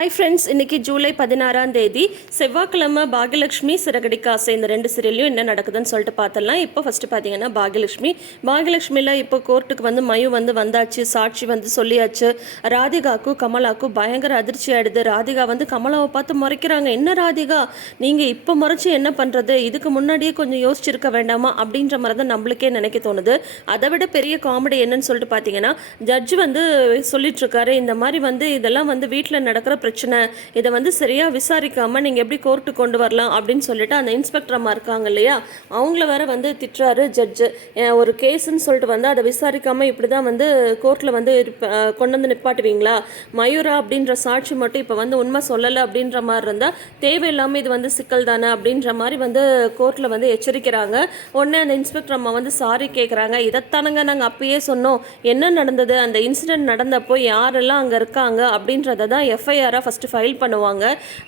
Hi friends இன்னைக்கு ஜூலை பதினாறாம் தேதி செவ்வாய்க்கிழமை பாகியலட்சுமி சிறகடிக்காசை இந்த ரெண்டு சீரியல்லையும் என்ன நடக்குதுன்னு சொல்லிட்டு பார்த்தலாம் இப்போ ஃபஸ்ட்டு பார்த்தீங்கன்னா பாகியலட்சுமி. பாகியலட்சுமியில் இப்போ கோர்ட்டுக்கு வந்து மயு வந்து வந்தாச்சு சாட்சி வந்து சொல்லியாச்சு. ராதிகாக்கும் கமலாக்கும் பயங்கர அதிர்ச்சி ஆயிடுது. ராதிகா வந்து கமலாவை பார்த்து முறைக்கிறாங்க. என்ன ராதிகா? நீங்கள் இப்போ முறைச்சி என்ன பண்ணுறது இதுக்கு முன்னாடியே கொஞ்சம் யோசிச்சிருக்க வேண்டாமா? அப்படின்ற மாதிரி தான் நம்மளுக்கே நினைக்க தோணுது. அதை விட பெரிய காமெடி என்னன்னு சொல்லிட்டு பார்த்தீங்கன்னா ஜட்ஜ் வந்து சொல்லிட்டுருக்காரு இந்த மாதிரி வந்து இதெல்லாம் வந்து வீட்டில் நடக்கிற பிரச்சனை இதை வந்து சரியாக விசாரிக்காமல் நீங்கள் எப்படி கோர்ட்டு கொண்டு வரலாம் அப்படின்னு சொல்லிட்டு அந்த இன்ஸ்பெக்டர் அம்மா இருக்காங்க இல்லையா? அவங்கள வேற வந்து திட்டுறாரு ஜட்ஜு. ஒரு கேஸுன்னு சொல்லிட்டு வந்து அதை விசாரிக்காமல் இப்படி தான் வந்து கோர்ட்டில் வந்து கொண்டு வந்து நிப்பாட்டுவீங்களா? மயூரா அப்படின்ற சாட்சி மட்டும் இப்போ வந்து உண்மை சொல்லலை அப்படின்ற மாதிரி இருந்தால் தேவையில்லாமல் இது வந்து சிக்கல் தானே அப்படின்ற மாதிரி வந்து கோர்ட்டில் வந்து எச்சரிக்கிறாங்க. உடனே அந்த இன்ஸ்பெக்டர் அம்மா வந்து சாரி கேட்குறாங்க இதைத்தானுங்க நாங்கள் அப்பயே சொன்னோம். என்ன நடந்தது? அந்த இன்சிடென்ட் நடந்தப்போ யாரெல்லாம் அங்கே இருக்காங்க அப்படின்றத தான் எஃப்ஐஆராக ஃபஸ்ட்டு ஃபைல் பண்ணுவாங்க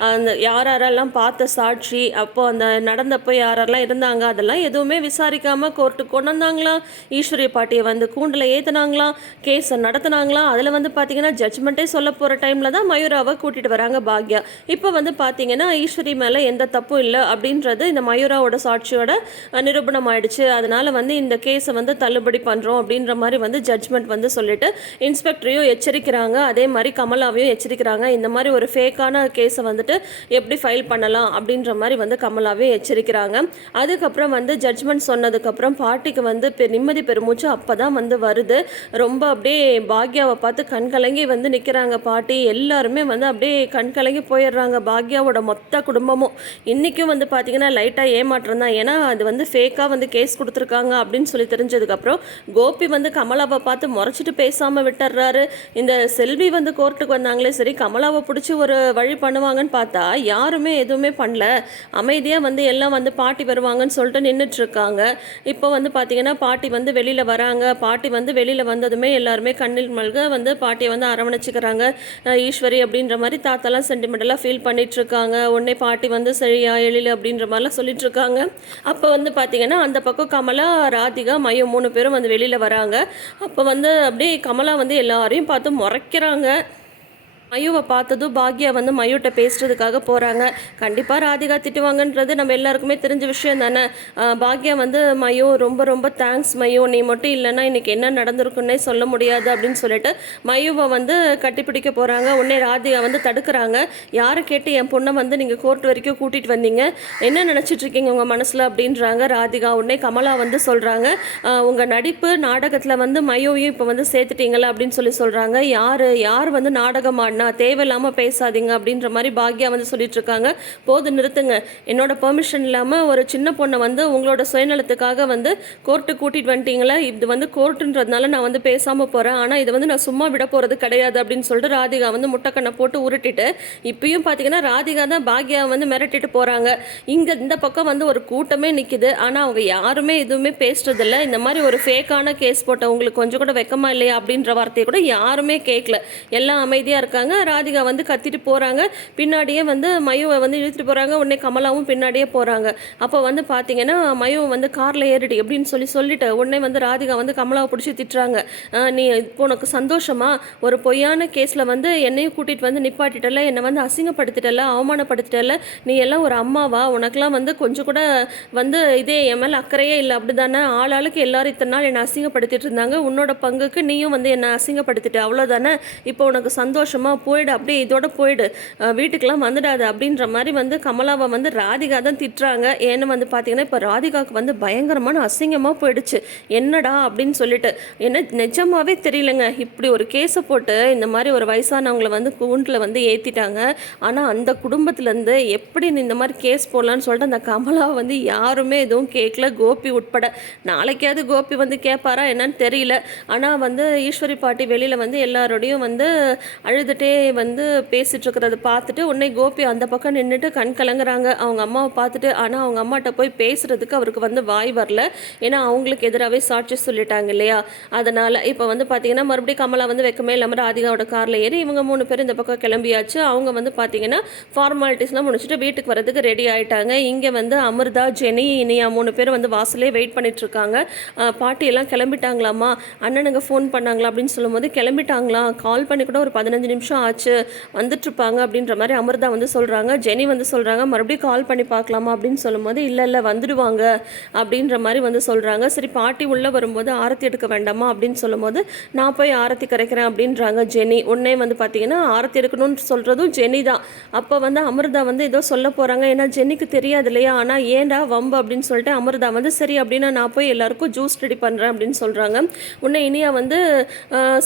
அந்த யார் யாரெல்லாம் பார்த்த சாட்சி அப்போ அந்த நடந்தப்போ யாரெல்லாம் இருந்தாங்க அதெல்லாம் எதுவுமே விசாரிக்காமல் கோர்ட்டுக்கு கொண்டு வந்தாங்களா? ஈஸ்வரிய பாட்டியை வந்து கூண்டில் ஏற்றுனாங்களாம் கேஸை நடத்துனாங்களாம் அதில் வந்து பார்த்தீங்கன்னா ஜட்ஜ்மெண்ட்டே சொல்ல போகிற டைமில் தான் மயூராவை கூட்டிகிட்டு வராங்க பாக்யா. இப்போ வந்து பார்த்தீங்கன்னா ஈஸ்வரி மேலே எந்த தப்பும் இல்லை அப்படின்றது இந்த மயூராவோட சாட்சியோட நிரூபணம் ஆயிடுச்சு. அதனால் வந்து இந்த கேஸை வந்து தள்ளுபடி பண்ணுறோம் அப்படின்ற மாதிரி வந்து ஜட்ஜ்மெண்ட் வந்து சொல்லிட்டு இன்ஸ்பெக்டரையும் எச்சரிக்கிறாங்க. அதே மாதிரி கமலாவையும் எச்சரிக்கிறாங்க. இந்த மாதிரி ஒரு ஃபேக்கான கேஸை வந்துட்டு எப்படி ஃபைல் பண்ணலாம் அப்படின்ற மாதிரி வந்து கமலாவே எச்சரிக்கிறாங்க. அதுக்கப்புறம் வந்து ஜட்ஜ்மெண்ட் சொன்னதுக்கப்புறம் பாட்டிக்கு வந்து பெ நிம்மதி பெருமூச்சு அப்போ தான் வந்து வருது. ரொம்ப அப்படியே பாக்யாவை பார்த்து கண் கலங்கி வந்து நிற்கிறாங்க பாட்டி. எல்லாருமே வந்து அப்படியே கண் கலங்கி போயிடுறாங்க. பாக்யாவோட மொத்த குடும்பமும். இன்றைக்கும் வந்து பார்த்தீங்கன்னா லைட்டாக ஏமாற்றம் தான். ஏன்னா அது வந்து ஃபேக்காக வந்து கேஸ் கொடுத்துருக்காங்க அப்படின்னு சொல்லி தெரிஞ்சதுக்கப்புறம் கோபி வந்து கமலாவை பார்த்து முறைச்சிட்டு பேசாமல் விட்டுறாரு இந்த செல்வி வந்து கோர்ட்டுக்கு வந்தாங்களே சரி கமலாவை பிடிச்சி ஒரு வழி பண்ணுவாங்கன்னு பார்த்தா யாருமே எதுவுமே பண்ணல. அமைதியாக வந்து எல்லாம் வந்து பாட்டி வருவாங்கன்னு சொல்லிட்டு நின்றுட்டு இருக்காங்க இப்போ வந்து பார்த்திங்கன்னா பாட்டி வந்து வெளியில் வராங்க. பாட்டி வந்து வெளியில் வந்ததுமே எல்லாருமே கண்ணில் மல்க வந்து பாட்டியை வந்து அரவணைச்சிக்கிறாங்க. ஈஸ்வரி அப்படின்ற மாதிரி தாத்தாலாம் சென்டிமெண்டலாக ஃபீல் பண்ணிகிட்ருக்காங்க உடனே பாட்டி வந்து சரியா எழில் அப்படின்ற மாதிரிலாம் சொல்லிகிட்ருக்காங்க அப்போ வந்து பார்த்திங்கன்னா அந்த பக்கம் கமலா ராதிகா மையம் மூணு பேரும் வந்து வெளியில் வராங்க. அப்போ வந்து அப்படியே கமலா வந்து எல்லாரையும் பார்த்து முறைக்கிறாங்க. மயுவை பார்த்ததும் பாக்யா வந்து மயுட்ட பேசுறதுக்காக போகிறாங்க கண்டிப்பாக ராதிகா திட்டுவாங்கன்றது நம்ம எல்லாருக்குமே தெரிஞ்ச விஷயம் தானே. பாக்யா வந்து மயோ ரொம்ப ரொம்ப தேங்க்ஸ் மயு நீ மட்டும் இல்லைன்னா இன்றைக்கி என்ன நடந்திருக்குன்னே சொல்ல முடியாது அப்படின்னு சொல்லிட்டு மயுவை வந்து கட்டிப்பிடிக்க போகிறாங்க உடனே ராதிகா வந்து தடுக்கிறாங்க. யாரை கேட்டு என் பொண்ணை வந்து நீங்கள் கோர்ட் வரைக்கும் கூட்டிகிட்டு வந்தீங்க? என்ன நினச்சிட்டு இருக்கீங்க உங்கள் மனசில் அப்படின்றாங்க ராதிகா. உடனே கமலா வந்து சொல்கிறாங்க உங்கள் நடிப்பு நாடகத்தில் வந்து மயோவையும் இப்போ வந்து சேர்த்துட்டீங்களா அப்படின்னு சொல்லி சொல்கிறாங்க யார்? யார் வந்து நாடகம் ஆடினா தேவையில்லாமல் பேசாதீங்க அப்படின்ற மாதிரி பாக்யா வந்து சொல்லிட்டு இருக்காங்க போது நிறுத்துங்க. என்னோட பெர்மிஷன் இல்லாமல் ஒரு சின்ன பொண்ணை வந்து உங்களோட சுயநலத்துக்காக வந்து கோர்ட்டு கூட்டிட்டு வந்துட்டீங்களா இது வந்து கோர்ட்டுன்றதுனால நான் வந்து பேசாமல் போகிறேன் ஆனால் இதை வந்து நான் சும்மா விட போகிறது கிடையாது அப்படின்னு சொல்லிட்டு ராதிகா வந்து முட்டைக்கண்ணை போட்டு உருட்டிட்டு இப்பயும் பார்த்தீங்கன்னா ராதிகா தான் பாக்யா வந்து மிரட்டிட்டு போகிறாங்க இங்கே இந்த பக்கம் வந்து ஒரு கூட்டமே நிற்கிது ஆனால் அவங்க யாருமே எதுவுமே பேசுறதில்ல. இந்த மாதிரி ஒரு ஃபேக்கான கேஸ் போட்ட உங்களுக்கு கொஞ்சம் கூட வெக்கமா இல்லையா அப்படின்ற வார்த்தையை கூட யாருமே கேட்கல எல்லாம் அமைதியாக இருக்காங்க. ராதிகா வந்து கத்திட்டு போகிறாங்க பின்னாடியே வந்து மயுவை வந்து இழுத்துட்டு போகிறாங்க உடனே கமலாவும் பின்னாடியே போகிறாங்க அப்போ வந்து பார்த்தீங்கன்னா மயு வந்து காரில் ஏறிடு எப்படின்னு சொல்லி சொல்லிட்டு உடனே வந்து ராதிகா வந்து கமலாவை பிடிச்சி திட்டுறாங்க. நீ இப்போ உனக்கு சந்தோஷமா? ஒரு பொய்யான கேஸில் வந்து என்னையும் கூட்டிகிட்டு வந்து நிப்பாட்டிட்டல? என்னை வந்து அசிங்கப்படுத்திட்டல? அவமானப்படுத்திட்டல? நீ எல்லாம் ஒரு அம்மாவா? உனக்கெல்லாம் வந்து கொஞ்சம் கூட வந்து இதே என் மேலே அக்கறையே இல்லை. அப்படி தானே ஆளாளுக்கு எல்லாரும் இத்தனை நாள் என்னை அசிங்கப்படுத்திட்டு இருந்தாங்க. உன்னோட பங்குக்கு நீயும் வந்து என்னை அசிங்கப்படுத்திட்ட. அவ்வளோதானே இப்போ உனக்கு சந்தோஷமா? போயிடு அப்படியே இதோட போயிடு. வீட்டுக்கெலாம் வீட்டுக்கெல்லாம் வந்துடாது அப்படின்ற மாதிரி வந்து கமலாவை வந்து ராதிகா தான் திட்டுறாங்க. ஏன்னு வந்து பார்த்தீங்கன்னா இப்போ ராதிகாவுக்கு வந்து பயங்கரமான அசிங்கமாக போயிடுச்சு. என்னடா அப்படின்னு சொல்லிட்டு. என்ன நிஜமாவே தெரியலங்க. இப்படி ஒரு கேஸை போட்டு இந்த மாதிரி ஒரு வயசானவங்களை வந்து கூண்டில் வந்து ஏற்றிட்டாங்க ஆனால் அந்த குடும்பத்துலேருந்து எப்படி நீ இந்த மாதிரி கேஸ் போடலான்னு சொல்லிட்டு அந்த கமலாவை வந்து யாருமே எதுவும் கேட்கல. கோபி உட்பட. நாளைக்காவது கோபி வந்து கேட்பாரா என்னன்னு தெரியல. ஆனால் வந்து ஈஸ்வரி பாட்டி வெளியில் வந்து எல்லாரோடையும் வந்து அழுதுகிட்டே வந்து பேசிட்டு இருக்கிறத பார்த்துட்டு உடனே கோபி அந்த பக்கம் நின்றுட்டு கண் கலங்குறாங்க. அவங்க அம்மாவை பார்த்துட்டு ஆனால் அவங்க அம்மாட்ட போய் பேசுகிறதுக்கு அவருக்கு வந்து வாய் வரல. ஏன்னா அவங்களுக்கு எதிராகவே சாட்சி சொல்லிட்டாங்க இல்லையா? அதனால் இப்போ வந்து பார்த்தீங்கன்னா மறுபடியும் கமலா வந்து வெக்கமே இல்லாமல் ராதிகாவோட காரில் ஏறி இவங்க மூணு பேர் இந்த பக்கம் கிளம்பியாச்சு. அவங்க வந்து பார்த்தீங்கன்னா ஃபார்மாலிட்டிஸ்லாம் முடிச்சுட்டு வீட்டுக்கு வரதுக்கு ரெடி ஆகிட்டாங்க இங்கே வந்து அமிர்தா ஜெனி இனியா மூணு பேர் வந்து வாசலே வெயிட் பண்ணிகிட்ருக்காங்க பாட்டியெல்லாம் அஹ் கிளம்பிட்டாங்களாமா அண்ணனுங்க ஃபோன் பண்ணாங்களா அப்படின்னு சொல்லும்போது கிளம்பிட்டாங்களா கால் பண்ணி கூட ஒரு பதினஞ்சு நிமிஷம் நிமிஷம் ஆச்சு வந்துட்டுருப்பாங்க அப்படின்ற மாதிரி அமிர்தா வந்து சொல்கிறாங்க ஜெனி வந்து சொல்கிறாங்க மறுபடியும் கால் பண்ணி பார்க்கலாமா? அப்படின்னு சொல்லும்போது இல்லை இல்லை வந்துடுவாங்க. அப்படின்ற மாதிரி வந்து சொல்கிறாங்க சரி பாட்டி உள்ளே வரும்போது ஆரத்தி எடுக்க வேண்டாமா? அப்படின்னு சொல்லும்போது நான் போய் ஆரத்தி கரைக்கிறேன் அப்படின்றாங்க ஜெனி. உடனே வந்து பார்த்தீங்கன்னா ஆரத்தி எடுக்கணும்னு சொல்கிறதும் ஜெனி தான். அப்போ வந்து அமிர்தா வந்து ஏதோ சொல்ல போகிறாங்க ஏன்னா ஜெனிக்கு தெரியாது இல்லையா? ஆனால் ஏன்டா வம்பு? அப்படின்னு சொல்லிட்டு அமிர்தா வந்து சரி அப்படின்னா நான் போய் எல்லாருக்கும் ஜூஸ் ரெடி பண்ணுறேன் அப்படின்னு சொல்கிறாங்க உன்னை இனியா வந்து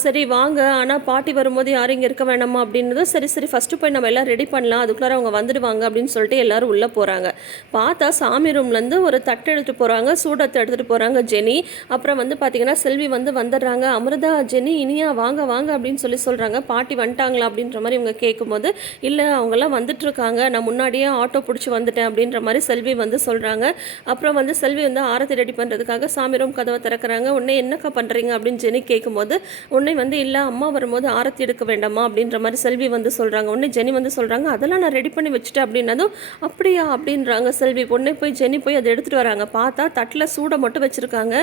சரி வாங்க. ஆனால் பாட்டி வரும்போது யாரும் இங்கே இருக்க வேண்டாம் அப்படின்னதும் சரி சரி ஃபஸ்ட்டு போய் நம்ம எல்லாம் ரெடி பண்ணலாம் அதுக்குள்ளார அவங்க வந்துடுவாங்க அப்படின்னு சொல்லிட்டு எல்லாரும் உள்ளே போகிறாங்க பார்த்தா சாமி ரூம்லேருந்து ஒரு தட்டு எடுத்துகிட்டு போகிறாங்க சூடத்தை எடுத்துகிட்டு போகிறாங்க ஜெனி. அப்புறம் வந்து பார்த்தீங்கன்னா செல்வி வந்து வந்துடுறாங்க அமிர்தா ஜெனி இனியா வாங்க வாங்க அப்படின்னு சொல்லி சொல்கிறாங்க பாட்டி வந்துட்டாங்களா அப்படின்ற மாதிரி இவங்க கேட்கும்போது இல்லை அவங்கெல்லாம் வந்துட்டுருக்காங்க நான் முன்னாடியே ஆட்டோ பிடிச்சி வந்துட்டேன் அப்படின்ற மாதிரி செல்வி வந்து சொல்கிறாங்க அப்புறம் வந்து செல்வி வந்து ஆரத்தி ரெடி பண்ணுறதுக்காக சாமி ரூம் கதவை திறக்கிறாங்க. உடனே என்னக்கா பண்ணுறீங்க அப்படின்னு ஜெனி கேட்கும்போது உடனே வந்து இல்லை அம்மா வரும்போது ஆரத்தி எடுக்க வேண்டாமா? அப்படின்ற மாதிரி செல்வி வந்து சொல்கிறாங்க உடனே ஜெனி வந்து சொல்கிறாங்க அதெல்லாம் நான் ரெடி பண்ணி வச்சுட்டேன். அப்படின்னதும் அப்படியா? அப்படின்றாங்க செல்வி. உடனே போய் ஜெனி போய் அதை எடுத்துகிட்டு வராங்க. பார்த்தா தட்டில் சூடை மட்டும் வச்சுருக்காங்க.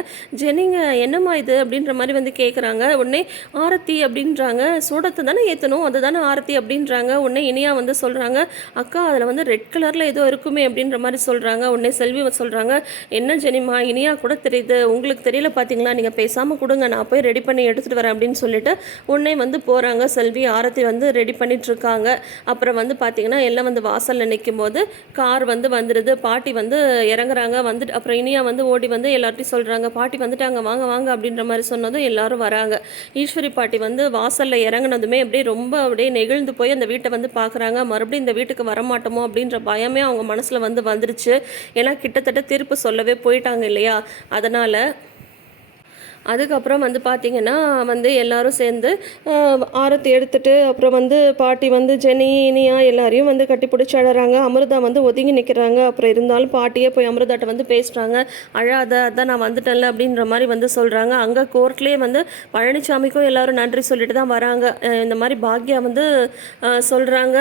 ஜெனிங்க என்னம்மா இது? அப்படின்ற மாதிரி வந்து கேட்குறாங்க உடனே ஆரத்தி அப்படின்றாங்க. சூடத்தை தானே ஏற்றணும் அதை தானே ஆரத்தி? அப்படின்றாங்க. உடனே இனியா வந்து சொல்கிறாங்க அக்கா அதில் வந்து ரெட் கலரில் ஏதோ இருக்குமே அப்படின்ற மாதிரி சொல்கிறாங்க உடனே செல்வி சொல்கிறாங்க என்ன ஜெனிமா இனியா கூட தெரியுது. உங்களுக்கு தெரியல பார்த்தீங்களா நீங்கள் பேசாமல் கொடுங்க. நான் போய் ரெடி பண்ணி எடுத்துகிட்டு வரேன் அப்படின்னு சொல்லிட்டு உடனே வந்து போகிறாங்க செல்வி ஆரத்தி. வந்து ரெடி பண்ணிகிட்ருக்காங்க அப்புறம் வந்து பார்த்தீங்கன்னா எல்லாம் வந்து வாசலில் நிற்கும் போது கார் வந்து வந்துடுது பாட்டி வந்து இறங்குறாங்க. வந்து அப்புறம் இனியா வந்து ஓடி வந்து எல்லார்ட்டையும் சொல்கிறாங்க பாட்டி வந்துட்டாங்க. வாங்க வாங்க அப்படின்ற மாதிரி சொன்னதும் எல்லாரும் வராங்க. ஈஸ்வரி பாட்டி வந்து வாசலில் இறங்குனதுமே அப்படியே ரொம்ப அப்படியே நெகிழ்ந்து போய் அந்த வீட்டை வந்து பார்க்குறாங்க மறுபடியும் இந்த வீட்டுக்கு வரமாட்டோமோ அப்படின்ற பயமே அவங்க மனசில் வந்து வந்துருச்சு. ஏன்னா கிட்டத்தட்ட தீர்ப்பு சொல்லவே போயிட்டாங்க இல்லையா? அதனால் அதுக்கப்புறம் வந்து பார்த்திங்கன்னா வந்து எல்லாரும் சேர்ந்து ஆரத்தி எடுத்துட்டு அப்புறம் வந்து பாட்டி வந்து ஜெனி இனியா எல்லாரையும் வந்து கட்டி பிடிச்சி அமிர்தா வந்து ஒதுங்கி நிற்கிறாங்க அப்புறம் இருந்தாலும் பாட்டியே போய் அமிர்தாட்ட வந்து பேசுகிறாங்க அழாத அதான் நான் வந்துட்டேன்ல அப்படின்ற மாதிரி வந்து சொல்கிறாங்க அங்கே கோர்ட்லேயே வந்து பழனிசாமிக்கும் எல்லாரும் நன்றி சொல்லிட்டு தான் வராங்க. இந்த மாதிரி பாக்யா வந்து சொல்கிறாங்க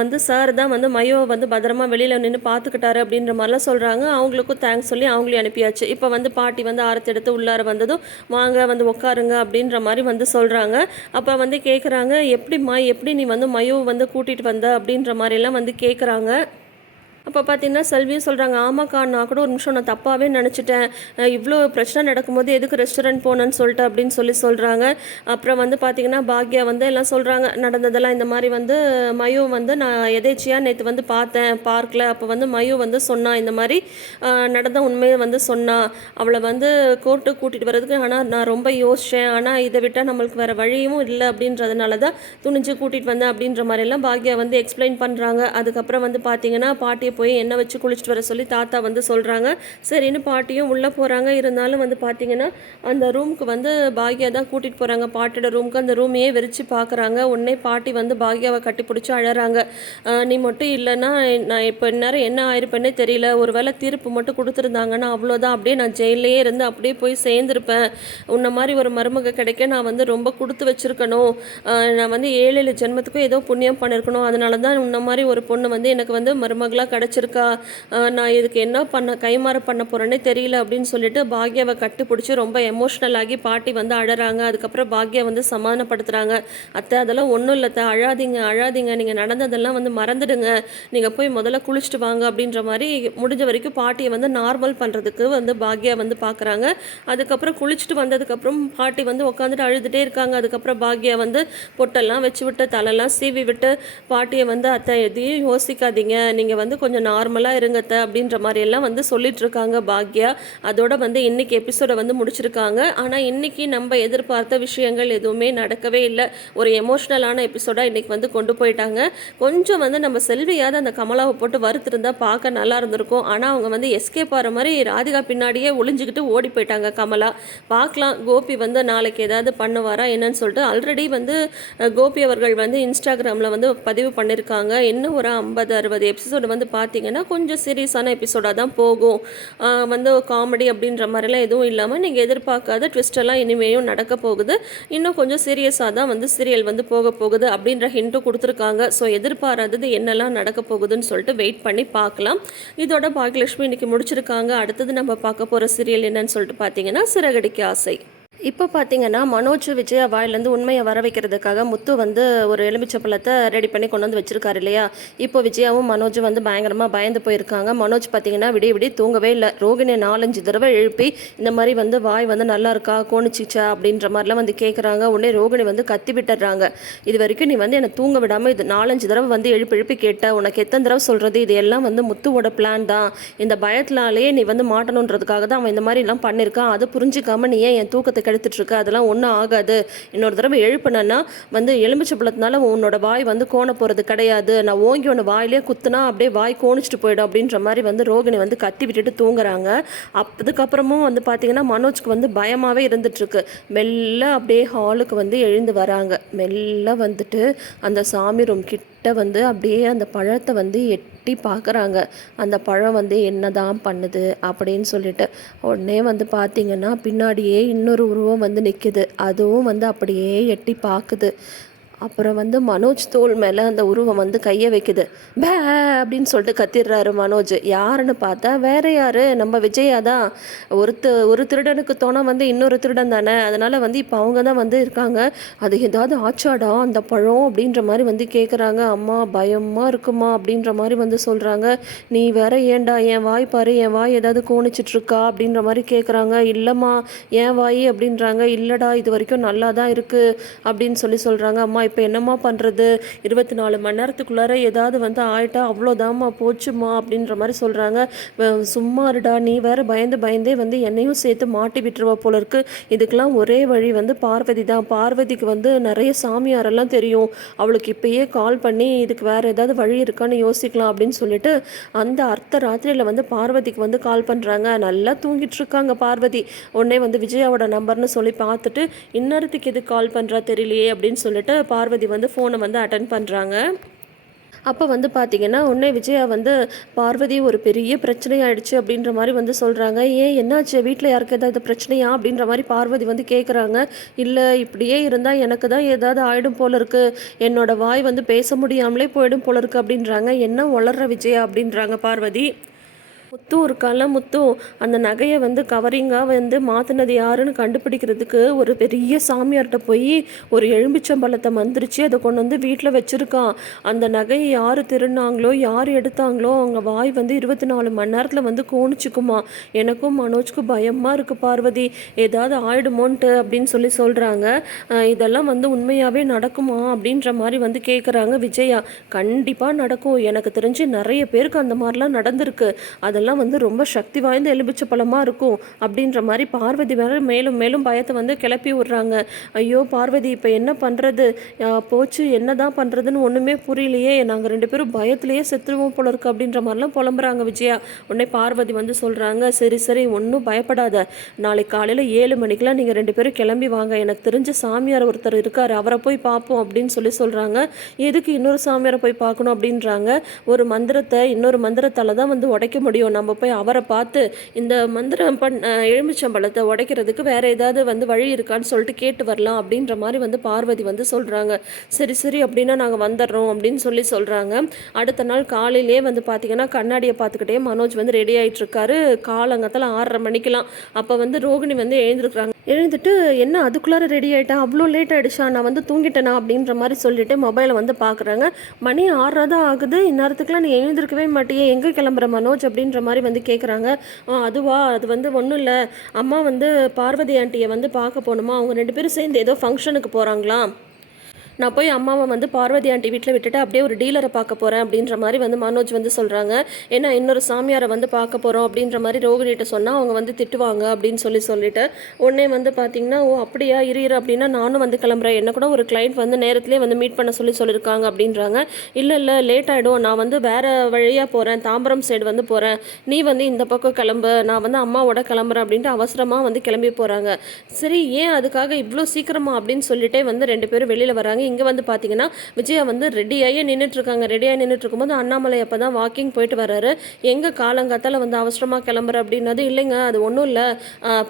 வந்து சார் தான் வந்து மயோ வந்து பத்திரமா வெளியில் நின்று பார்த்துக்கிட்டாரு அப்படின்ற மாதிரிலாம் சொல்கிறாங்க அவங்களுக்கும் தேங்க்ஸ் சொல்லி அவங்களையும் அனுப்பியாச்சு. இப்போ வந்து பாட்டி வந்து ஆரத்தி எடுத்து உள்ளார வந்ததும் வாங்க வந்து உட்காருங்க அப்படின்ற மாதிரி வந்து சொல்கிறாங்க அப்போ வந்து கேட்குறாங்க எப்படிம்மா எப்படி நீ வந்து மயோ வந்து கூட்டிகிட்டு வந்த? அப்படின்ற மாதிரிலாம் வந்து கேட்குறாங்க அப்போ பார்த்தீங்கன்னா செல்வியும் சொல்கிறாங்க ஆமாக்கா நான் கூட ஒரு நிமிஷம் நான் தப்பாகவே நினச்சிட்டேன். இவ்வளோ பிரச்சனை நடக்கும்போது எதுக்கு ரெஸ்டாரண்ட் போனேன்னு சொல்லிட்டு அப்படின்னு சொல்லி சொல்கிறாங்க அப்புறம் வந்து பார்த்தீங்கன்னா பாக்யா வந்து எல்லாம் சொல்கிறாங்க நடந்ததெல்லாம் இந்த மாதிரி வந்து மயு வந்து நான் எதேச்சியாக நேற்று வந்து பார்த்தேன் பார்க்கில். அப்போ வந்து மயு வந்து சொன்னா இந்த மாதிரி நடந்த உண்மையை வந்து சொன்னா. அவளை வந்து கோர்ட்டுக்கு கூட்டிகிட்டு வர்றதுக்கு ஆனால் நான் ரொம்ப யோசித்தேன் ஆனால் இதை விட்டால் நம்மளுக்கு வேறு வழியும் இல்லை அப்படின்றதுனால தான் துணிஞ்சு கூட்டிகிட்டு வந்தேன் அப்படின்ற மாதிரிலாம் பாக்யா வந்து எக்ஸ்பிளைன் பண்ணுறாங்க அதுக்கப்புறம் வந்து பார்த்தீங்கன்னா பாட்டியை போய் எண்ணெய் வச்சு குளிச்சுட்டு வர சொல்லி தாத்தா வந்து சொல்கிறாங்க சரின்னு பாட்டியும் உள்ளே போகிறாங்க இருந்தாலும் வந்து பார்த்தீங்கன்னா அந்த ரூமுக்கு வந்து பாக்யா தான் கூட்டிகிட்டு போகிறாங்க பாட்டியோட ரூமுக்கு அந்த ரூமையே வெறிச்சு பார்க்குறாங்க உடனே பாட்டி வந்து பாக்யாவை கட்டி பிடிச்சி நீ மட்டும் இல்லைன்னா நான் இப்போ நேரம் என்ன ஆயிருப்பேனே தெரியல. ஒரு வேளை தீர்ப்பு மட்டும் கொடுத்துருந்தாங்கன்னா அவ்வளோதான் அப்படியே நான் ஜெயிலே இருந்து அப்படியே போய் சேர்ந்துருப்பேன். உன்ன மாதிரி ஒரு மருமக கிடைக்க நான் வந்து ரொம்ப கொடுத்து வச்சிருக்கணும். நான் வந்து ஏழு ஏழு ஜென்மத்துக்கும் ஏதோ புண்ணியம் பண்ணியிருக்கணும் அதனால தான் உன்ன மாதிரி ஒரு பொண்ணு வந்து எனக்கு வந்து மருமகளாக கிடச்சிருக்கா? நான் இதுக்கு என்ன பண்ண கைமாற பண்ண போகிறேன்னே தெரியல அப்படின்னு சொல்லிட்டு பாக்யாவை கட்டுப்பிடிச்சி ரொம்ப எமோஷ்னல் ஆகி பாட்டி வந்து அழறாங்க. அதுக்கப்புறம் பாக்யா வந்து சமாதானப்படுத்துகிறாங்க அத்தை அதெல்லாம் ஒன்றும் இல்லை அத்தை. அழாதீங்க அழாதீங்க. நீங்கள் நடந்ததெல்லாம் வந்து மறந்துடுங்க. நீங்கள் போய் முதல்ல குளிச்சுட்டு வாங்க அப்படின்ற மாதிரி முடிஞ்ச வரைக்கும் பாட்டியை வந்து நார்மல் பண்ணுறதுக்கு வந்து பாக்யா வந்து பார்க்குறாங்க அதுக்கப்புறம் குளிச்சுட்டு வந்ததுக்கப்புறம் பாட்டி வந்து உட்காந்துட்டு அழுதுகிட்டே இருக்காங்க. அதுக்கப்புறம் பாக்யா வந்து பொட்டெல்லாம் வச்சு விட்டு தலைலாம் சீவி விட்டு பாட்டியை வந்து அத்தை எதையும் யோசிக்காதீங்க. நீங்கள் வந்து கொஞ்சம் நார்மலாக இருங்கத்த அப்படின்ற மாதிரியெல்லாம் வந்து சொல்லிகிட்ருக்காங்க பாக்யா. அதோட வந்து இன்றைக்கி எபிசோடை வந்து முடிச்சிருக்காங்க. ஆனால் இன்னைக்கு நம்ம எதிர்பார்த்த விஷயங்கள் எதுவுமே நடக்கவே இல்லை. ஒரு எமோஷ்னலான எபிசோடாக இன்றைக்கி வந்து கொண்டு போயிட்டாங்க. கொஞ்சம் வந்து நம்ம செல்வியாவது அந்த கமலாவை போட்டு வறுத்திருந்தால் பார்க்க நல்லா இருந்திருக்கும். ஆனால் அவங்க வந்து எஸ்கேப் ஆகிற மாதிரி ராதிகா பின்னாடியே ஒளிஞ்சுக்கிட்டு ஓடி போயிட்டாங்க கமலா. பார்க்கலாம் கோபி வந்து நாளைக்கு ஏதாவது பண்ணுவாரா என்னன்னு சொல்லிட்டு ஆல்ரெடி வந்து கோபி அவர்கள் வந்து இன்ஸ்டாகிராமில் வந்து பதிவு பண்ணியிருக்காங்க இன்னும் ஒரு ஐம்பது அறுபது எபிசோடு வந்து பார்த்தீங்கன்னா கொஞ்சம் சீரியஸான எபிசோடாக தான் போகும். வந்து காமெடி அப்படின்ற மாதிரிலாம் எதுவும் இல்லாமல் நீங்கள் எதிர்பார்க்காத ட்விஸ்டெல்லாம் இனிமேலும் இனிமேயும் நடக்க போகுது. இன்னும் கொஞ்சம் சீரியஸாக தான் வந்து சீரியல் வந்து போக போகுது அப்படின்ற ஹிண்ட்டும் கொடுத்துருக்காங்க. ஸோ எதிர்பாராதது என்னெல்லாம் நடக்க போகுதுன்னு சொல்லிட்டு வெயிட் பண்ணி பார்க்கலாம். இதோட பாக்கியலட்சுமி இன்றைக்கி முடிச்சிருக்காங்க. அடுத்தது நம்ம பார்க்க போகிற சீரியல் என்னன்னு சொல்லிட்டு பார்த்தீங்கன்னா சிறகடிக்க ஆசை. இப்போ பார்த்தீங்கன்னா மனோஜ் விஜயா வாயிலேருந்து உண்மையை வர வைக்கிறதுக்காக முத்து வந்து ஒரு எலுமிச்சப்பழத்தை ரெடி பண்ணி கொண்டு வந்து வச்சுருக்காரு இல்லையா? இப்போ விஜயாவும் மனோஜும் வந்து பயங்கரமாக பயந்து போயிருக்காங்க. மனோஜ் பார்த்தீங்கன்னா விடிய விடிய தூங்கவே இல்லை. ரோகிணியை நாலஞ்சு தடவை எழுப்பி இந்த மாதிரி வந்து வாய் வந்து நல்லா இருக்கா? கோணிச்சிச்சா? அப்படின்ற மாதிரிலாம் வந்து கேட்குறாங்க உடனே ரோகிணி வந்து கத்தி விட்டுறாங்க இது வரைக்கும் நீ வந்து என்னை தூங்க விடாமல் இது நாலஞ்சு தடவை வந்து எழுப்பி எழுப்பி கேட்ட உனக்கு எத்தனை தடவை சொல்கிறது இது எல்லாம் வந்து முத்துவோட பிளான் தான். இந்த பயத்தினாலேயே நீ வந்து மாட்டணுன்றதுக்காக தான் அவன் இந்த மாதிரிலாம் பண்ணியிருக்கான். அதை புரிஞ்சிக்காமல் நீ ஏன் என் தூக்கத்தை கெடுத்துட்டு அதெல்லாம் ஒன்றும் ஆகாது. இன்னொரு தடவை எழுப்பினேன்னா வந்து எலுமிச்சப்பழத்தினால உன்னோட வாய் வந்து கோண போகிறது கிடையாது. நான் ஓங்கி உன்னை வாயிலே குத்துனா அப்படியே வாய் கோணிச்சிட்டு போயிடும் அப்படின்ற மாதிரி வந்து ரோகிணி வந்து கத்தி விட்டுட்டு தூங்குறாங்க. அதுக்கப்புறமும் வந்து பார்த்தீங்கன்னா மனோஜ்க்கு வந்து பயமாகவே இருந்துட்டுருக்கு. மெல்ல அப்படியே ஹாலுக்கு வந்து எழுந்து வராங்க. மெல்ல வந்துட்டு அந்த சாமி ரூம் கிட்ட வந்து அப்படியே அந்த பழத்தை வந்து எட்டி பார்க்குறாங்க. அந்த பழம் வந்து என்னதான் பண்ணுது அப்படின்னு சொல்லிட்டு. உடனே வந்து பார்த்தீங்கன்னா பின்னாடியே இன்னொரு உருவம் வந்து நிற்குது அதுவும் வந்து அப்படியே எட்டி பார்க்குது. அப்புறம் வந்து மனோஜ் தோல் மேலே அந்த உருவம் வந்து கையை வைக்குது. பே அப்படின்னு சொல்லிட்டு கத்திடுறாரு மனோஜ். யாருன்னு பார்த்தா வேற யாரு? நம்ம விஜயா தான். ஒருத்த ஒரு திருடனுக்கு தோணை வந்து இன்னொரு திருடன் தானே. அதனால வந்து இப்போ அவங்க தான் வந்து இருக்காங்க. அது ஏதாவது ஆச்சாடா? அந்த பழம்? அப்படின்ற மாதிரி வந்து கேட்குறாங்க அம்மா பயமாக இருக்குமா? அப்படின்ற மாதிரி வந்து சொல்கிறாங்க நீ வேற ஏன்டா? என் வாய் பாரு. என் வாய் ஏதாவது கோணிச்சிட்ருக்கா? அப்படின்ற மாதிரி கேட்குறாங்க இல்லைம்மா என் வாய் அப்படின்றாங்க. இல்லைடா இது வரைக்கும் நல்லா தான் இருக்குது அப்படின்னு சொல்லி சொல்கிறாங்க அம்மா இப்போ என்னம்மா பண்ணுறது இருபத்தி நாலு மணி நேரத்துக்குள்ளார ஏதாவது வந்து ஆயிட்டா அவ்வளோதாம்மா போச்சுமா அப்படின்ற மாதிரி சொல்கிறாங்க சும்மா இருடா நீ வேற பயந்து பயந்தே வந்து என்னையும் சேர்த்து மாட்டி விட்டுருவா போல இருக்கு. இதுக்கெல்லாம் ஒரே வழி வந்து பார்வதி தான். பார்வதிக்கு வந்து நிறைய சாமியாரெல்லாம் தெரியும். அவளுக்கு இப்பயே கால் பண்ணி இதுக்கு வேறு ஏதாவது வழி இருக்கான்னு யோசிக்கலாம் அப்படின்னு சொல்லிட்டு அந்த அர்த்த ராத்திரியில் வந்து பார்வதிக்கு வந்து கால் பண்ணுறாங்க நல்லா தூங்கிட்டு இருக்காங்க பார்வதி. உடனே வந்து விஜயாவோட நம்பர்னு சொல்லி பார்த்துட்டு இன்னொருத்துக்கு எது கால் பண்ணுறா தெரியலையே? அப்படின்னு சொல்லிட்டு பார்வதி வந்து ஃபோனை வந்து அட்டன் பண்ணுறாங்க அப்போ வந்து பார்த்தீங்கன்னா உடனே விஜயா வந்து பார்வதி ஒரு பெரிய பிரச்சனை ஆயிடுச்சு அப்படின்ற மாதிரி வந்து சொல்கிறாங்க ஏன் என்னாச்சு? வீட்டில் யாருக்கு ஏதாவது பிரச்சனையா? அப்படின்ற மாதிரி பார்வதி வந்து கேட்குறாங்க இல்லை இப்படியே இருந்தால் எனக்கு தான் ஏதாவது ஆயிடும் போல இருக்கு. என்னோட வாய் வந்து பேச முடியாமலே போயிடும் போல இருக்கு அப்படின்றாங்க. என்ன வளர்ற விஜயா? அப்படின்றாங்க பார்வதி. முத்து இருக்கால முத்து அந்த நகையை வந்து கவரிங்காக வந்து மாற்றினது யாருன்னு கண்டுபிடிக்கிறதுக்கு ஒரு பெரிய சாமியார்கிட்ட போய் ஒரு எலும்பிச்சம்பழத்தை மந்திரிச்சு அதை கொண்டு வந்து வீட்டில் வச்சுருக்கான். அந்த நகையை யார் திருடினாங்களோ யார் எடுத்தாங்களோ அவங்க வாய் வந்து இருபத்தி நாலு மணி நேரத்தில் வந்து கோணிச்சுக்குமா. எனக்கும் மனோஜ்க்கும் பயமாக இருக்குது பார்வதி. ஏதாவது ஆயிடுமோன்ட்டு அப்படின்னு சொல்லி சொல்கிறாங்க இதெல்லாம் வந்து உண்மையாகவே நடக்குமா அப்படின்ற மாதிரி வந்து கேட்குறாங்க விஜயா. கண்டிப்பாக நடக்கும். எனக்கு தெரிஞ்சு நிறைய பேருக்கு அந்த மாதிரிலாம் நடந்திருக்கு. அதெல்லாம் அதெல்லாம் வந்து ரொம்ப சக்தி வாய்ந்த எலுமிச்சை பழமாக இருக்கும் அப்படின்ற மாதிரி பார்வதி மேலே மேலும் மேலும் பயத்தை வந்து கிளப்பி விட்றாங்க. ஐயோ பார்வதி இப்போ என்ன பண்ணுறது போச்சு என்ன தான் பண்ணுறதுன்னு ஒன்றுமே புரியலையே. நாங்கள் ரெண்டு பேரும் பயத்திலேயே செத்துருவோம் போல இருக்கு அப்படின்ற மாதிரிலாம் புலம்புறாங்க விஜயா. உடனே பார்வதி வந்து சொல்கிறாங்க சரி சரி ஒன்றும் பயப்படாத. நாளைக்கு காலையில் ஏழு மணிக்கெலாம் நீங்கள் ரெண்டு பேரும் கிளம்பி வாங்க. எனக்கு தெரிஞ்ச சாமியார் ஒருத்தர் இருக்கார். அவரை போய் பார்ப்போம் அப்படின்னு சொல்லி சொல்கிறாங்க எதுக்கு இன்னொரு சாமியாரை போய் பார்க்கணும்? அப்படின்றாங்க. ஒரு மந்திரத்தை இன்னொரு மந்திரத்தால் தான் வந்து உடைக்க முடியும். நம்ம போய் அவரை பார்த்து இந்த மந்திரம் பண் எலுமிச்சம்பழத்தை உடைக்கிறதுக்கு வேற ஏதாவது வந்து வழி இருக்கான்னு சொல்லிட்டு கேட்டு வரலாம் அப்படின்ற மாதிரி வந்து பார்வதி வந்து சொல்கிறாங்க சரி சரி அப்படின்னா நாங்கள் வந்துடுறோம் அப்படின்னு சொல்லி சொல்கிறாங்க அடுத்த நாள் காலையிலே வந்து பார்த்தீங்கன்னா கண்ணாடியை பார்த்துக்கிட்டே மனோஜ் வந்து ரெடி ஆகிட்டுருக்காரு காலங்கத்தில் ஆறரை மணிக்கெலாம் அப்போ வந்து ரோகிணி வந்து எழுந்திருக்கிறாங்க. எழுந்துட்டு என்ன அதுக்குள்ளார ரெடி ஆகிட்டேன் அவ்வளோ லேட் ஆகிடுச்சா நான் வந்து தூங்கிட்டேனா? அப்படின்ற மாதிரி சொல்லிட்டு மொபைலை வந்து பார்க்குறாங்க மணி ஆறரை தான் ஆகுது. இந்நேரத்துக்குலாம் நீ எழுந்திருக்கவே மாட்டியே. எங்கே கிளம்புற மனோஜ்? அப்படின்ற மாதிரி வந்து கேட்குறாங்க அதுவா? அது வந்து ஒன்றும் இல்லை. அம்மா வந்து பார்வதி ஆண்டியை வந்து பார்க்க போகணுமா அவங்க ரெண்டு பேரும் சேர்ந்து ஏதோ ஃபங்க்ஷனுக்கு போகிறாங்களாம் நான் போய் அம்மாவை வந்து பார்வதி ஆண்டி வீட்டில் விட்டுட்டு அப்படியே ஒரு டீலரை பார்க்க போகிறேன் அப்படின்ற மாதிரி வந்து மனோஜ் வந்து சொல்கிறாங்க ஏன்னா இன்னொரு சாமியாரை வந்து பார்க்க போகிறோம் அப்படின்ற மாதிரி ரோகிணிகிட்ட சொன்னால் அவங்க வந்து திட்டுவாங்க அப்படின்னு சொல்லி சொல்லிட்டு உடனே வந்து பார்த்தீங்கன்னா ஓ அப்படியா? இரு இரு அப்படின்னா நானும் வந்து கிளம்புறேன். என்ன கூட ஒரு கிளைண்ட் வந்து நேரத்துலேயே வந்து மீட் பண்ண சொல்லி சொல்லியிருக்காங்க அப்படின்றாங்க. இல்லை இல்லை லேட் ஆகிடும் நான் வந்து வேறு வழியாக போகிறேன் தாம்பரம் சைடு வந்து போகிறேன் நீ வந்து இந்த பக்கம் கிளம்பு. நான் வந்து அம்மாவோட கிளம்புறேன் அப்படின்ட்டு அவசரமாக வந்து கிளம்பி போகிறாங்க சரி ஏன் அதுக்காக இவ்வளோ சீக்கிரமா அப்படின்னு சொல்லிட்டே வந்து ரெண்டு பேரும் வெளியில் வராங்க. இங்கே வந்து பார்த்தீங்கன்னா விஜயா வந்து ரெடியாகி நின்றுட்டுருக்காங்க ரெடியாக நின்றுட்டு இருக்கும்போது அண்ணாமலை அப்போ தான் வாக்கிங் போயிட்டு வர்றாரு. எங்கே காலங்காத்தால் வந்து அவசரமாக கிளம்புற அப்படின்னது இல்லைங்க. அது ஒன்றும் இல்லை.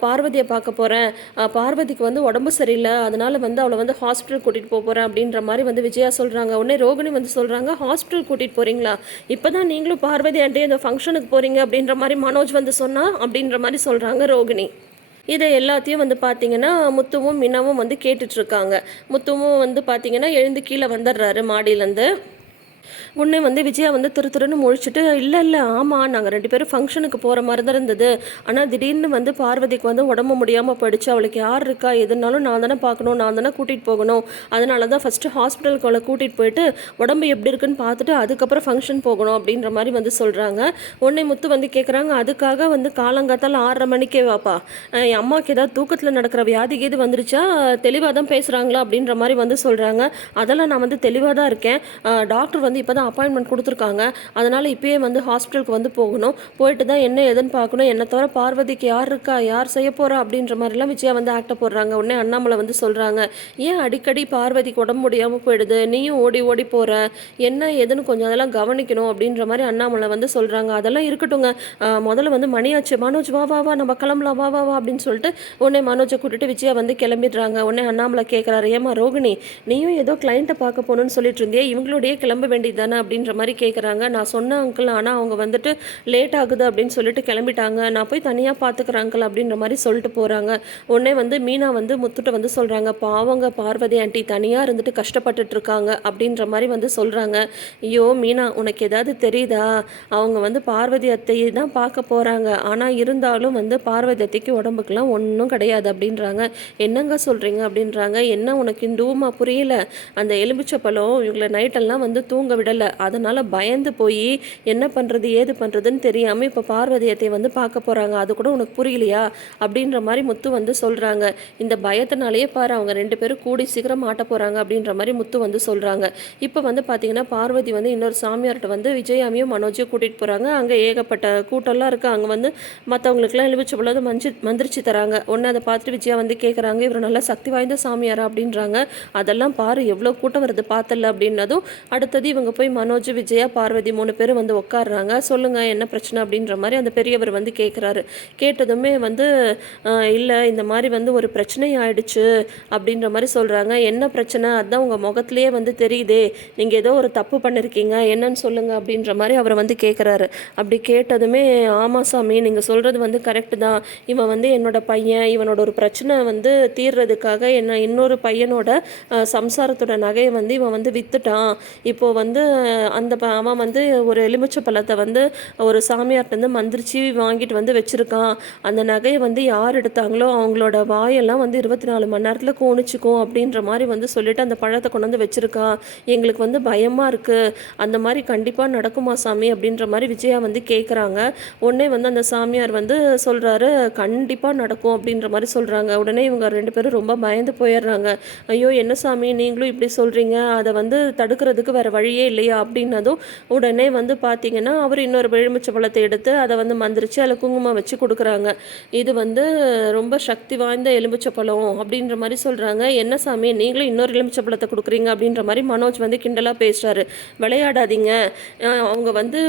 பார்வதியை பார்க்க போகிறேன் பார்வதிக்கு வந்து உடம்பு சரியில்லை. அதனால் வந்து அவளை வந்து ஹாஸ்பிட்டல் கூட்டிகிட்டு போக போகிறேன் அப்படின்ற மாதிரி வந்து விஜயா சொல்கிறாங்க உடனே ரோகிணி வந்து சொல்கிறாங்க ஹாஸ்பிட்டல் கூட்டிகிட்டு போகிறீங்களா இப்போ தான் நீங்களும் பார்வதி ஆண்டி அந்த ஃபங்க்ஷனுக்கு போகிறீங்க அப்படின்ற மாதிரி மனோஜ் வந்து சொன்னால் அப்படின்ற மாதிரி சொல்கிறாங்க ரோகிணி. இதை எல்லாத்தையும் வந்து பார்த்தீங்கன்னா முத்துவும் மினாவும் வந்து கேட்டுட்ருக்காங்க முத்துவும் வந்து பார்த்தீங்கன்னா எழுந்து கீழே வந்துடுறாரு மாடியிலேருந்து. உன்னே வந்து விஜயா வந்து திரு திருன்னு முழிச்சிட்டு இல்லை இல்லை ஆமாம் நாங்கள் ரெண்டு பேரும் ஃபங்க்ஷனுக்கு போகிற மாதிரி தான் இருந்தது. ஆனால் திடீர்னு வந்து பார்வதிக்கு வந்து உடம்பு முடியாமல் போயிடுச்சு. அவளுக்கு யார் இருக்கா? எதுனாலும் நான் தானே பார்க்கணும் நான் தானே கூட்டிகிட்டு போகணும். அதனால தான் ஃபஸ்ட்டு ஹாஸ்பிட்டலுக்கு அவளை கூட்டிகிட்டு போயிட்டு உடம்பு எப்படி இருக்குன்னு பார்த்துட்டு அதுக்கப்புறம் ஃபங்க்ஷன் போகணும் அப்படின்ற மாதிரி வந்து சொல்கிறாங்க உன்னை முத்து வந்து கேட்குறாங்க அதுக்காக வந்து காலங்காத்தால் ஆறரை மணிக்கே வாப்பா. என் அம்மாவுக்கு ஏதாவது தூக்கத்தில் நடக்கிற வியாதி கீது வந்துருச்சா? தெளிவாக தான் பேசுகிறாங்களா அப்படின்ற மாதிரி வந்து சொல்கிறாங்க அதெல்லாம் நான் வந்து தெளிவாக தான் இருக்கேன். டாக்டர் வந்து இப்போ தான் அப்பாயின்மெண்ட் கொடுத்துருக்காங்க. அதனால் இப்போயே வந்து ஹாஸ்பிட்டலுக்கு வந்து போகணும். போயிட்டு தான் என்ன ஏதுன்னு பார்க்கணும். என்னை தவிர பார்வதிக்கு யார் இருக்கா யார் செய்ய போகிறா அப்படின்ற மாதிரிலாம் விஜயா வந்து ஆக்டை போடுறாங்க. உடனே அண்ணாமலை வந்து சொல்கிறாங்க ஏன் அடிக்கடி பார்வதிக்கு உடம்பு முடியாமல் போயிடுது? நீயும் ஓடி ஓடி போகிற என்ன ஏதுன்னு கொஞ்சம் அதெல்லாம் கவனிக்கணும். அப்படின்ற மாதிரி அண்ணாமலை வந்து சொல்கிறாங்க அதெல்லாம் இருக்கட்டுங்க முதல்ல வந்து மணியாச்சு மனோஜ் வா வா வா நம்ம கிளம்பலாம். வா வா வா அப்படின்னு சொல்லிட்டு உடனே மனோஜை கூட்டிட்டு விஜயா வந்து கிளம்பிடுறாங்க. உடனே அண்ணாமலை கேட்குறாரு ஏமா ரோகிணி நீயும் ஏதோ கிளைண்ட்டை பார்க்க போகணும்னு சொல்லிட்டு இருந்தியே. இவங்களோடயே கிளம்ப வேண்டியது தானே? அப்படின்ற மாதிரி கேட்குறாங்க நான் சொன்ன அங்கிள் ஆனால் அவங்க வந்துட்டு லேட் ஆகுது அப்படின்னு சொல்லிட்டு கிளம்பிட்டாங்க. நான் போய் தனியாக பார்த்துக்குறேன் அங்கிள் அப்படின்ற மாதிரி சொல்லிட்டு போகிறாங்க உடனே வந்து மீனா வந்து முத்துட்ட வந்து சொல்கிறாங்க பாவங்க பார்வதி ஆண்டி தனியாக இருந்துட்டு கஷ்டப்பட்டுட்டு இருக்காங்க அப்படின்ற மாதிரி வந்து சொல்கிறாங்க ஐயோ மீனா உனக்கு ஏதாவது தெரியுதா? அவங்க வந்து பார்வதி அத்தையை தான் பார்க்க போகிறாங்க ஆனால் இருந்தாலும் வந்து பார்வதி அத்தைக்கு உடம்புக்கெல்லாம் ஒன்றும் கிடையாது அப்படின்றாங்க. என்னங்க சொல்கிறீங்க அப்படின்றாங்க. என்ன உனக்கு இந்துமா புரியல? அந்த எலுமிச்சை பழம் இவங்களை நைட்டெல்லாம் வந்து தூங்க விடலை. அதனால் பயந்து போய் என்ன பண்ணுறது ஏது பண்ணுறதுன்னு தெரியாமல் இப்போ பார்வதியத்தை வந்து பார்க்க போகிறாங்க அது கூட உனக்கு புரியலையா? அப்படின்ற மாதிரி முத்து வந்து சொல்கிறாங்க இந்த பயத்தினாலேயே பாரு அவங்க ரெண்டு பேரும் கூடி சீக்கிரம் மாட்ட போகிறாங்க அப்படின்ற மாதிரி முத்து வந்து சொல்கிறாங்க இப்போ வந்து பார்த்தீங்கன்னா பார்வதி வந்து இன்னொரு சாமியார்கிட்ட வந்து விஜயாமியும் மனோஜையும் கூட்டிகிட்டு போகிறாங்க அங்கே ஏகப்பட்ட கூட்டம்லாம் இருக்குது அங்கே வந்து மற்றவங்களுக்குலாம் எழுவிச்சு பொழுது மஞ்சு மந்திரிச்சு தராங்க. ஒன்று அதை பார்த்துட்டு விஜயா வந்து கேட்குறாங்க இவர் நல்லா சக்தி வாய்ந்த சாமியாரா? அப்படின்றாங்க. அதெல்லாம் பாரு எவ்வளோ கூட்டம் வருது பார்த்தல அப்படின்னதும் அடுத்தது இவங்க போய் மனோஜ் விஜயா பார்வதி மூணு பேரும் வந்து உட்காடுறாங்க சொல்லுங்க என்ன பிரச்சனை அப்படின்ற மாதிரி அந்த பெரியவர் வந்து கேட்குறாரு கேட்டதுமே வந்து இல்லை இந்த மாதிரி வந்து ஒரு பிரச்சனை ஆயிடுச்சு அப்படின்ற மாதிரி சொல்கிறாங்க என்ன பிரச்சனை? அதுதான் உங்கள் முகத்துலேயே வந்து தெரியுதே. நீங்கள் ஏதோ ஒரு தப்பு பண்ணியிருக்கீங்க என்னன்னு சொல்லுங்க அப்படின்ற மாதிரி அவர் வந்து கேட்குறாரு அப்படி கேட்டதுமே ஆமாம் சாமி நீங்கள் சொல்கிறது வந்து கரெக்டு தான். இவன் வந்து என்னோட பையன். இவனோட ஒரு பிரச்சனை வந்து தீர்றதுக்காக என்ன இன்னொரு பையனோட சம்சாரத்தோட நகையை வந்து இவன் வந்து விற்றுட்டான் இப்போ வந்து அந்த ப- அவன் வந்து ஒரு எலுமிச்சை பழத்தை வந்து ஒரு சாமியார்ட்டேருந்து மந்திரிச்சு வாங்கிட்டு வந்து வச்சுருக்கான். அந்த நகையை வந்து யார் எடுத்தாங்களோ அவங்களோட வாயெல்லாம் வந்து இருபத்தி நாலு மணி நேரத்தில் கோணிச்சிக்கும் அப்படின்ற மாதிரி வந்து சொல்லிட்டு அந்த பழத்தை கொண்டு வந்து வச்சுருக்கான் எங்களுக்கு வந்து பயமாக இருக்குது அந்த மாதிரி கண்டிப்பாக நடக்குமா சாமி அப்படின்ற மாதிரி விஜயா வந்து கேட்குறாங்க உடனே வந்து அந்த சாமியார் வந்து சொல்கிறாரு கண்டிப்பாக நடக்கும் அப்படின்ற மாதிரி சொல்கிறாங்க உடனே இவங்க ரெண்டு பேரும் ரொம்ப பயந்து போயிடுறாங்க. ஐயோ என்ன சாமி நீங்களும் இப்படி சொல்கிறீங்க அதை வந்து தடுக்கிறதுக்கு வேறு வழியே இல்லையா? அப்படின்னதும் உடனே வந்து பார்த்தீங்கன்னா அவர் இன்னொரு எலுமிச்சை பழத்தை எடுத்து அதை வந்து மந்திரிச்சு அதில் குங்குமம் வச்சு கொடுக்குறாங்க. இது வந்து ரொம்ப சக்தி வாய்ந்த எலுமிச்சை பழம் அப்படின்ற மாதிரி சொல்கிறாங்க என்ன சாமி நீங்களும் இன்னொரு எலுமிச்சை பழத்தை கொடுக்குறீங்க அப்படின்ற மாதிரி மனோஜ் வந்து கிண்டலாக பேசுகிறாரு விளையாடாதீங்க. அவங்க வந்து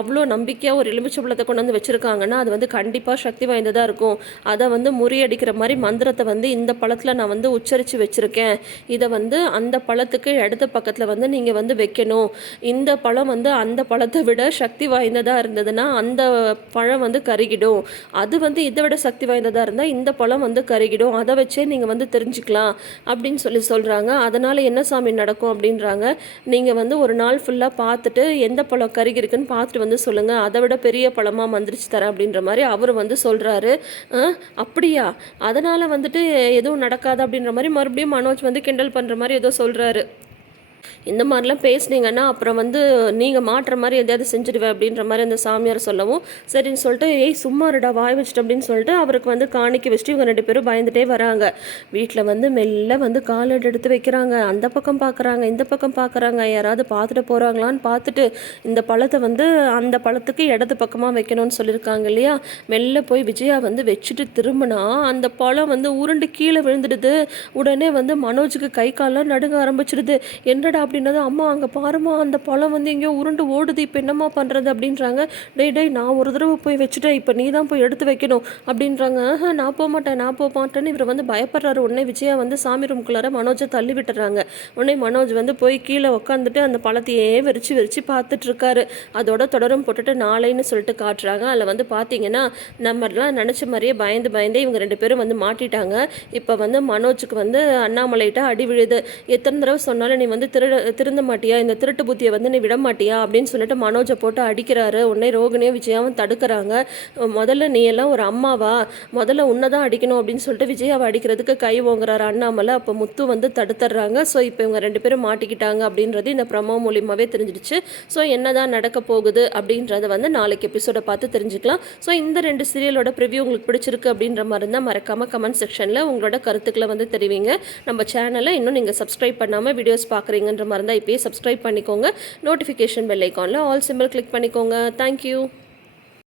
அவ்வளோ நம்பிக்கையாக ஒரு எலுமிச்சை பழத்தை கொண்டு வந்து வச்சுருக்காங்கன்னா அது வந்து கண்டிப்பாக சக்தி வாய்ந்ததாக இருக்கும். அதை வந்து முறியடிக்கிற மாதிரி மந்திரத்தை வந்து இந்த பழத்தில் நான் வந்து உச்சரித்து வச்சுருக்கேன். இதை வந்து அந்த பழத்துக்கு இடது பக்கத்தில் வந்து நீங்கள் வந்து வைக்கணும். இந்த பழம் வந்து அந்த பழத்தை விட சக்தி வாய்ந்ததாக இருந்ததுன்னா அந்த பழம் வந்து கருகிடும். அது வந்து இதை விட சக்தி வாய்ந்ததாக இருந்தால் இந்த பழம் வந்து கருகிடும். அதை வச்சே நீங்கள் வந்து தெரிஞ்சுக்கலாம் அப்படின்னு சொல்லி சொல்கிறாங்க அதனால் என்ன சாமி நடக்கும் அப்படின்றாங்க. நீங்கள் வந்து ஒரு நாள் ஃபுல்லாக பார்த்துட்டு எந்த பழம் கருகிருக்குன்னு பார்த்துட்டு வந்து சொல்லுங்கள் அதை விட பெரிய பழமாக மந்திரிச்சு தரேன் அப்படின்ற மாதிரி அவர் வந்து சொல்கிறாரு அப்படியா? அதனால் வந்துட்டு எதுவும் நடக்காது அப்படின்ற மாதிரி மறுபடியும் மனோஜ் வந்து கிண்டல் பண்ணுற மாதிரி ஏதோ சொல்கிறாரு இந்த மாதிரிலாம் பேசுனீங்கன்னா அப்புறம் வந்து நீங்கள் மாட்டுற மாதிரி எதையாவது செஞ்சுடுவேன் அப்படின்ற மாதிரி அந்த சாமியார் சொல்லவும் சரின்னு சொல்லிட்டு ஏய் சும்மா இருடா வாய் வச்சுட்டு அப்படின்னு சொல்லிட்டு அவருக்கு வந்து காணிக்க வச்சுட்டு இவங்க ரெண்டு பேரும் பயந்துட்டே வராங்க. வீட்டில் வந்து மெல்ல வந்து காலடி எடுத்து வைக்கிறாங்க. அந்த பக்கம் பார்க்குறாங்க இந்த பக்கம் பார்க்குறாங்க யாராவது பார்த்துட்டு போகிறாங்களான்னு பார்த்துட்டு இந்த பழத்தை வந்து அந்த பழத்துக்கு இடது பக்கமாக வைக்கணும்னு சொல்லியிருக்காங்க இல்லையா? மெல்ல போய் விஜயா வந்து வச்சுட்டு திரும்பினா அந்த பழம் வந்து உருண்டு கீழே விழுந்துடுது. உடனே வந்து மனோஜுக்கு கை காலெலாம் நடுங்க ஆரம்பிச்சிடுது. என்ன என்னடா அப்படின்னது அம்மா அங்கே பாருமா அந்த பழம் வந்து எங்கேயோ உருண்டு ஓடுது இப்போ என்னம்மா பண்ணுறது அப்படின்றாங்க. டேய் டேய் நான் ஒரு தடவை போய் வச்சுட்டேன் இப்போ நீ தான் போய் எடுத்து வைக்கணும் அப்படின்றாங்க. நான் போக மாட்டேன் நான் போக மாட்டேன்னு இவர் வந்து பயப்படுறாரு. உடனே விஜயா வந்து சாமி ரூம்குள்ளார மனோஜை தள்ளி விட்டுறாங்க. உடனே மனோஜ் வந்து போய் கீழே உட்காந்துட்டு அந்த பழத்தையே வெறிச்சு வெறிச்சு பார்த்துட்டு இருக்காரு. அதோட தொடரும் போட்டுட்டு நாளைன்னு சொல்லிட்டு காட்டுறாங்க. அதில் வந்து பார்த்தீங்கன்னா நம்மலாம் நினச்ச மாதிரியே பயந்து பயந்தே இவங்க ரெண்டு பேரும் வந்து மாட்டிட்டாங்க. இப்போ வந்து மனோஜுக்கு வந்து அண்ணாமலைகிட்ட அடி விழுது. எத்தனை தடவை சொன்னாலும் நீ வந்து திரு திருந்த மாட்டியா இந்த திருட்டு புத்தியை வந்து நீ விட மாட்டியா அப்படின்னு சொல்லிட்டு மனோஜை போட்டு அடிக்கிறாரு. உடனே ரோகிணியும் விஜயாவும் தடுக்கிறாங்க. முதல்ல நீ எல்லாம் ஒரு அம்மாவா? முதல்ல உன்னை தான் அடிக்கணும் அப்படின்னு சொல்லிட்டு விஜயாவை அடிக்கிறதுக்கு கை ஓங்குறாரு அண்ணாமலை. அப்போ முத்து வந்து தடுத்துடுறாங்க ஸோ இப்போ இவங்க ரெண்டு பேரும் மாட்டிக்கிட்டாங்க அப்படின்றது இந்த ப்ரமோ மூலியமாகவே தெரிஞ்சிடுச்சு. ஸோ என்னதான் நடக்க போகுது அப்படின்றத வந்து நாளைக்கு எபிசோடை பார்த்து தெரிஞ்சுக்கலாம். ஸோ இந்த ரெண்டு சீரியலோட ப்ரிவியூ உங்களுக்கு பிடிச்சிருக்கு அப்படின்ற மாதிரி இருந்தால் மறக்காமல் கமெண்ட் செக்ஷனில் உங்களோட கருத்துக்களை வந்து தெரிவிங்க. நம்ம சேனலை இன்னும் நீங்கள் சப்ஸ்கிரைப் பண்ணாமல் வீடியோஸ் பார்க்குறீங்க பார்க்குறீங்கன்ற மாதிரி இருந்தால் இப்போயே சப்ஸ்கிரைப் பண்ணிக்கோங்க. நோட்டிஃபிகேஷன் பெல் ஐக்கானில் ஆல் சிம்பிள் கிளிக் பண்ணிக்கோங்க. Thank you